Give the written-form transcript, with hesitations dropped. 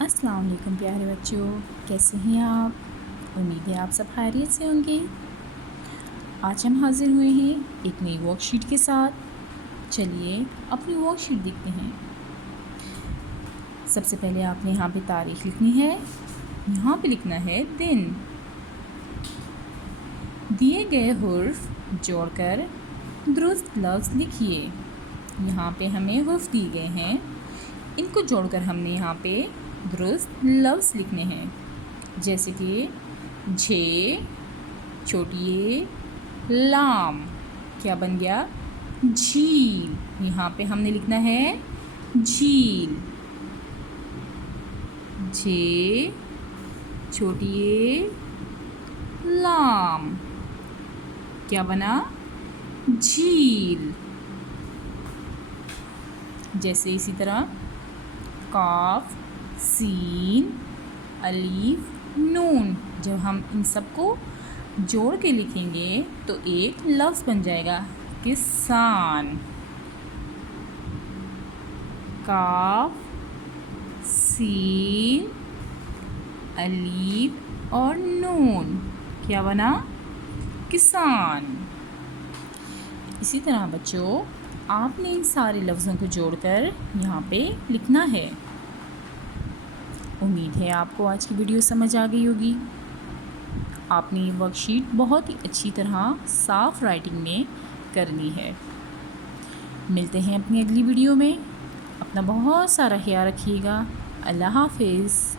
السلام علیکم پیارے بچوں، کیسے ہیں آپ؟ امید ہے آپ سب خیریت سے ہوں گے۔ آج ہم حاضر ہوئے ہیں ایک نئی ورک شیٹ کے ساتھ۔ چلیے اپنی ورک شیٹ دیکھتے ہیں۔ سب سے پہلے آپ نے یہاں پہ تاریخ لکھنی ہے۔ یہاں پہ لکھنا ہے دن۔ دیے گئے حرف جوڑ کر درست لفظ لکھیے۔ یہاں پہ ہمیں حرف دیے گئے ہیں، ان کو جوڑ کر ہم نے یہاں پہ درست لفظ لکھنے ہیں، جیسے کہ جھے، چھوٹی اے، لام، کیا بن گیا؟ جھیل۔ یہاں پہ ہم نے لکھنا ہے جھیل۔ جھے، چھوٹی اے، لام، کیا بنا؟ جھیل۔ جیسے اسی طرح قاف، سین، الف، نون، جب ہم ان سب کو جوڑ کے لکھیں گے تو ایک لفظ بن جائے گا، کسان۔ قاف، سین، الف اور نون، کیا بنا؟ کسان۔ اسی طرح بچوں، آپ نے ان سارے لفظوں کو جوڑ کر یہاں پہ لکھنا ہے۔ امید ہے آپ کو آج کی ویڈیو سمجھ آ گئی ہوگی۔ آپ نے یہ ورک شیٹ بہت ہی اچھی طرح صاف رائٹنگ میں کرنی ہے۔ ملتے ہیں اپنی اگلی ویڈیو میں۔ اپنا بہت سارا خیال رکھیے گا۔ اللہ حافظ۔